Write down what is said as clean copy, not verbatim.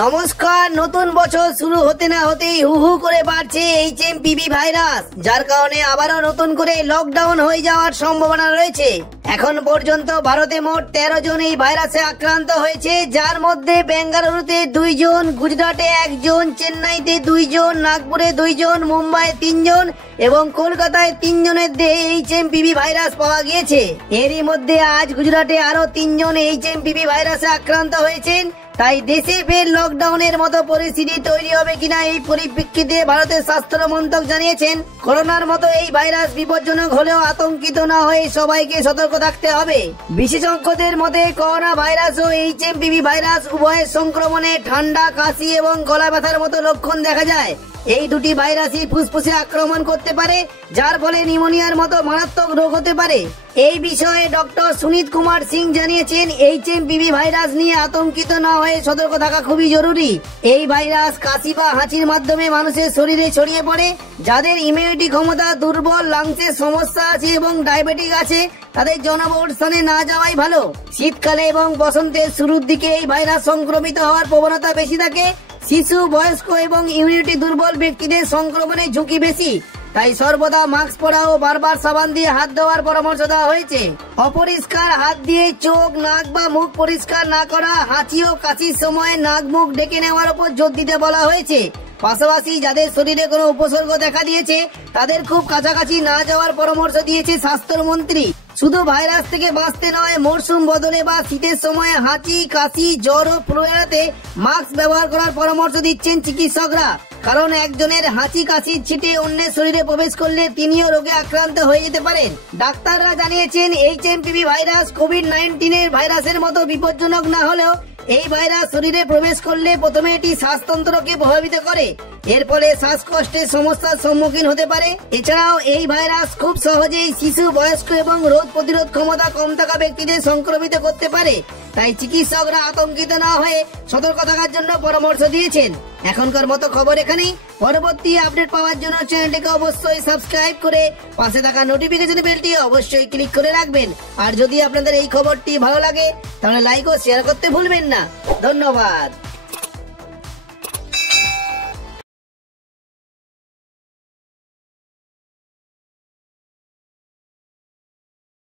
নমস্কার। নতুন বছর শুরু হতে না হতেই হু হু করে বাড়ছে এইচএমপিভি ভাইরাস, যার কারণে আবারও নতুন করে লকডাউন হয়ে যাওয়ার সম্ভাবনা রয়েছে। এখন পর্যন্ত ভারতে মোট 13 জন এই ভাইরাসে আক্রান্ত হয়েছে, যার মধ্যে বেঙ্গালুরুতে 2 জন, গুজরাটে 1 জন, চেন্নাইতে 2 জন, নাগপুরে 2 জন, মুম্বাইয়ে 3 জন এবং কলকাতায় 3 জনের দেহে এইচএমপিভি ভাইরাস পাওয়া গিয়েছে। এরই মধ্যে আজ গুজরাটে আরো 3 জন এইচএমপিভি ভাইরাসে আক্রান্ত হয়েছেন। তাই দেশে ফের লকডাউনের মতো পরিস্থিতি তৈরি হবে কিনা এই পরিপ্রেক্ষিতে ভারতের স্বাস্থ্য মন্ত্রক জানিয়েছেন, করোনার মতো এই ভাইরাস বিপজ্জনক হলেও আতঙ্কিত না হয়ে সবাইকে সতর্ক থাকতে হবে। বিশেষজ্ঞদের মতে করোনা ভাইরাস ও এইচএমপিভি ভাইরাস উভয়ের সংক্রমণে ঠান্ডা, কাশি এবং গলা ব্যথার মতো লক্ষণ দেখা যায়। এই দুটি ভাইরাসই ফুসফুসে আক্রমণ করতে পারে, যার ফলে নিউমোনিয়ার মতো মারাত্মক রোগ হতে পারে। এই বিষয়ে ডক্টর সুনীত কুমার সিং জানিয়েছেন, এইচএমপিভি ভাইরাস নিয়ে আতঙ্কিত না হয়ে সতর্ক থাকা খুবই জরুরি। এই ভাইরাস কাশি বা হাঁচির মাধ্যমে মানুষের শরীরে ছড়িয়ে পড়ে। যাদের ইমিউনিটি ক্ষমতা দুর্বল, লাংসের সমস্যা আছে এবং ডায়াবেটিক আছে, তাদের জনবহুল স্থানে না যাওয়াই ভালো। শীতকালে এবং বসন্তের শুরুর দিকে এই ভাইরাস সংক্রমিত হওয়ার প্রবণতা বেশি থাকে। শিশু, বয়স্ক এবং ইমিউনিটি দুর্বল ব্যক্তিদের সংক্রমণের ঝুঁকি বেশি। তাই সর্বদা মাস্ক পরা ও বারবার সাবান দিয়ে হাত ধোয়ার পরামর্শ দেওয়া হয়েছে। অপরিষ্কার হাত দিয়ে চোখ, নাক বা মুখ পরিষ্কার না করা, হাঁচি ও কাশির সময় নাক মুখ ঢেকে নেওয়ার উপর জোর দিতে বলা হয়েছে। পাশাপাশি যাদের শরীরে কোনো উপসর্গ দেখা দিয়েছে তাদের খুব কাছাকাছি না যাওয়ার পরামর্শ দিয়েছে স্বাস্থ্যমন্ত্রী। শুধু ভাইরাস থেকে বাঁচতে নয়, মরশুম বদলে বা শীতের সময় হাঁচি, কাশি, জ্বর ও ফ্লু এড়াতে মাস্ক ব্যবহার করার পরামর্শ দিচ্ছেন চিকিৎসকরা। কারণ একজনের হাঁচি, কাশির ছিটে অন্যের শরীরে প্রবেশ করলে তিনিও রোগে আক্রান্ত হয়ে যেতে পারেন। ডাক্তাররা জানিয়েছেন, এইচএমপিভি ভাইরাস কোভিড-19 ভাইরাসের মতো বিপজ্জনক না হলেও এই ভাইরাস শরীরে প্রবেশ করলে প্রথমে এটি শ্বাসতন্ত্রকে প্রভাবিত করে। এর ফলে শ্বাসকষ্টের সমস্যার সম্মুখীন হতে পারে। এছাড়াও এই ভাইরাস খুব সহজেই শিশু, বয়স্ক এবং রোগ প্রতিরোধ ক্ষমতা কম থাকা ব্যক্তিদের সংক্রমিত করতে পারে। তাই চিকিৎসকরা আতঙ্কিত না হয়ে সতর্ক থাকার জন্য পরামর্শ দিয়েছেন। এখনকার মতো খবর এখানেই। পরবর্তী আপডেট পাওয়ার জন্য চ্যানেলটিকে অবশ্যই সাবস্ক্রাইব করে পাশে থাকা নোটিফিকেশন বেলটি অবশ্যই ক্লিক করে রাখবেন। আর যদি আপনাদের এই খবরটি ভালো লাগে তাহলে লাইক ও শেয়ার করতে ভুলবেন না। ধন্যবাদ।